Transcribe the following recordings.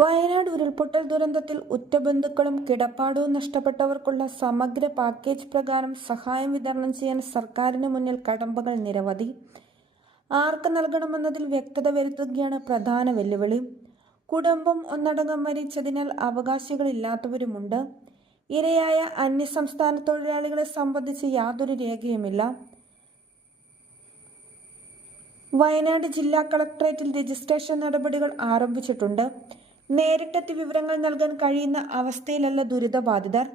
വയനാട് ഉരുൾപൊട്ടൽ ദുരന്തത്തിൽ ഉറ്റബന്ധുക്കളും കിടപ്പാടവും നഷ്ടപ്പെട്ടവർക്കുള്ള സമഗ്ര പാക്കേജ് പ്രകാരം സഹായം വിതരണം ചെയ്യാൻ സർക്കാരിന് മുന്നിൽ കടമ്പകൾ നിരവധി. ആർക്ക് നൽകണമെന്നതിൽ വ്യക്തത വരുത്തുകയാണ് പ്രധാന വെല്ലുവിളി. കുടുംബം ഒന്നടങ്കം മരിച്ചതിനാൽ അവകാശികളില്ലാത്തവരുമുണ്ട്. ഇരയായ അന്യസംസ്ഥാന തൊഴിലാളികളെ സംബന്ധിച്ച് യാതൊരു രേഖയുമില്ല. വയനാട് ജില്ലാ കളക്ടറേറ്റിൽ രജിസ്ട്രേഷൻ നടപടികൾ ആരംഭിച്ചിട്ടുണ്ട്. നേരിട്ടെത്തി വിവരങ്ങൾ നൽകാൻ കഴിയുന്ന അവസ്ഥയിലല്ല ദുരിതബാധിതർ.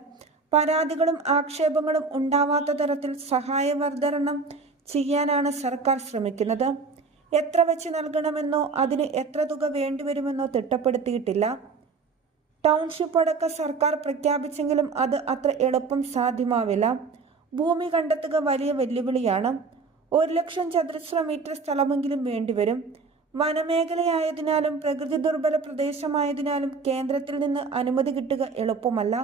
പരാതികളും ആക്ഷേപങ്ങളും ഉണ്ടാവാത്ത തരത്തിൽ സഹായവിതരണം ചെയ്യാനാണ് സർക്കാർ ശ്രമിക്കുന്നത്. എത്ര വെച്ച് നൽകണമെന്നോ അതിന് എത്ര തുക വേണ്ടിവരുമെന്നോ തിട്ടപ്പെടുത്തിയിട്ടില്ല. ടൗൺഷിപ്പ് അടക്കം സർക്കാർ പ്രഖ്യാപിച്ചെങ്കിലും അത് അത്ര എളുപ്പം സാധ്യമാവില്ല. ഭൂമി കണ്ടെത്തുക വലിയ വെല്ലുവിളിയാണ്. 1,00,000 ചതുരശ്ര മീറ്റർ സ്ഥലമെങ്കിലും വേണ്ടിവരും. വനമേഖലയായതിനാലും പ്രകൃതി ദുർബല പ്രദേശമായതിനാലും കേന്ദ്രത്തിൽ നിന്ന് അനുമതി കിട്ടുക എളുപ്പമല്ല.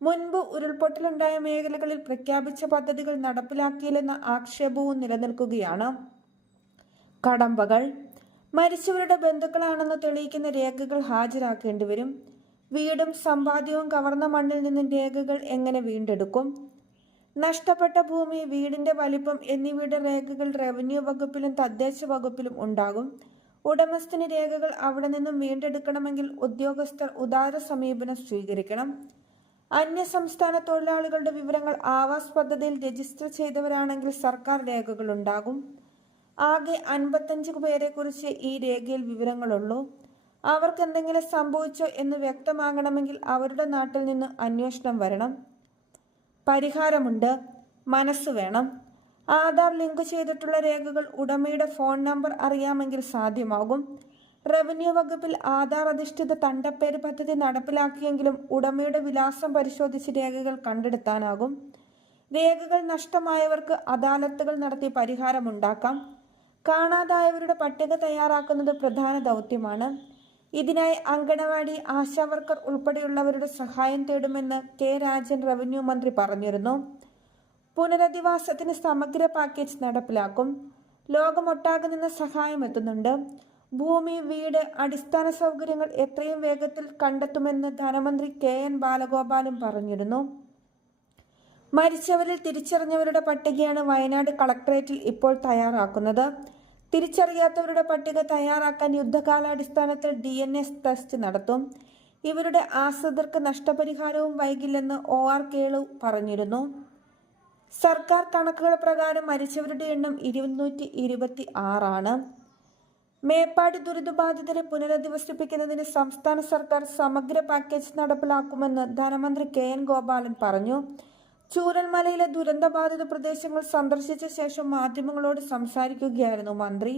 മുൻപ് ഉരുൾപൊട്ടലുണ്ടായ മേഖലകളിൽ പ്രഖ്യാപിച്ച പദ്ധതികൾ നടപ്പിലാക്കിയില്ലെന്ന ആക്ഷേപവും നിലനിൽക്കുകയാണ്. കടമ്പകൾ മരിച്ചവരുടെ ബന്ധുക്കളാണെന്ന് തെളിയിക്കുന്ന രേഖകൾ ഹാജരാക്കേണ്ടി വരും. വീടും സമ്പാദ്യവും കവർന്ന മണ്ണിൽ നിന്നും രേഖകൾ എങ്ങനെ വീണ്ടെടുക്കും? നഷ്ടപ്പെട്ട ഭൂമി, വീടിന്റെ വലിപ്പം എന്നിവയുടെ രേഖകൾ റവന്യൂ വകുപ്പിലും തദ്ദേശ വകുപ്പിലും ഉണ്ടാകും. ഉടമസ്ഥന് രേഖകൾ അവിടെ നിന്നും വീണ്ടെടുക്കണമെങ്കിൽ ഉദ്യോഗസ്ഥർ ഉദാര സമീപനം സ്വീകരിക്കണം. അന്യസംസ്ഥാന തൊഴിലാളികളുടെ വിവരങ്ങൾ ആവാസ് പദ്ധതിയിൽ രജിസ്റ്റർ ചെയ്തവരാണെങ്കിൽ സർക്കാർ രേഖകൾ ഉണ്ടാകും. ആകെ 55 പേരെക്കുറിച്ച് ഈ രേഖയിൽ വിവരങ്ങളുള്ളൂ. അവർക്ക് എന്തെങ്കിലും സംഭവിച്ചോ എന്ന് വ്യക്തമാകണമെങ്കിൽ അവരുടെ നാട്ടിൽ നിന്ന് അന്വേഷണം വരണം. പരിഹാരമുണ്ട്, മനസ്സ് വേണം. ആധാർ ലിങ്ക് ചെയ്തിട്ടുള്ള രേഖകൾ ഉടമയുടെ ഫോൺ നമ്പർ അറിയാമെങ്കിൽ സാധ്യമാകും. റവന്യൂ വകുപ്പിൽ ആധാർ അധിഷ്ഠിത തണ്ടപ്പേര് പദ്ധതി നടപ്പിലാക്കിയെങ്കിലും ഉടമയുടെ വിലാസം പരിശോധിച്ച് രേഖകൾ കണ്ടെടുത്താനാകും. രേഖകൾ നഷ്ടമായവർക്ക് അദാലത്തുകൾ നടത്തി പരിഹാരമുണ്ടാക്കാം. കാണാതായവരുടെ പട്ടിക തയ്യാറാക്കുന്നത് പ്രധാന ദൗത്യമാണ്. ഇതിനായി അങ്കണവാടി, ആശാവർക്കർ ഉൾപ്പെടെയുള്ളവരുടെ സഹായം തേടുമെന്ന് കെ രാജൻ റവന്യൂ മന്ത്രി പറഞ്ഞിരുന്നു. പുനരധിവാസത്തിന് സമഗ്ര പാക്കേജ് നടപ്പിലാക്കും. ലോകമൊട്ടാകെ നിന്ന് സഹായം എത്തുന്നുണ്ട്. ഭൂമി, വീട്, അടിസ്ഥാന സൗകര്യങ്ങൾ എത്രയും വേഗത്തിൽ കണ്ടെത്തുമെന്ന് ധനമന്ത്രി KN ബാലഗോപാലും പറഞ്ഞിരുന്നു. മരിച്ചവരിൽ തിരിച്ചറിഞ്ഞവരുടെ പട്ടികയാണ് വയനാട് കളക്ടറേറ്റിൽ ഇപ്പോൾ തയ്യാറാക്കുന്നത്. തിരിച്ചറിയാത്തവരുടെ പട്ടിക തയ്യാറാക്കാൻ യുദ്ധകാലാടിസ്ഥാനത്തിൽ DNA ടെസ്റ്റ് നടത്തും. ഇവരുടെ ആശ്രിതർക്ക് നഷ്ടപരിഹാരവും വൈകില്ലെന്ന് OR കേളു പറഞ്ഞിരുന്നു. സർക്കാർ കണക്കുകൾ പ്രകാരം മരിച്ചവരുടെ എണ്ണം 226 മേപ്പാടി ദുരിതബാധിതരെ പുനരധിവസിപ്പിക്കുന്നതിന് സംസ്ഥാന സർക്കാർ സമഗ്ര പാക്കേജ് നടപ്പിലാക്കുമെന്ന് ധനമന്ത്രി KN ഗോപാലൻ പറഞ്ഞു. ചൂരൽമലയിലെ ദുരന്തബാധിത പ്രദേശങ്ങൾ സന്ദർശിച്ച ശേഷം മാധ്യമങ്ങളോട് സംസാരിക്കുകയായിരുന്നു മന്ത്രി.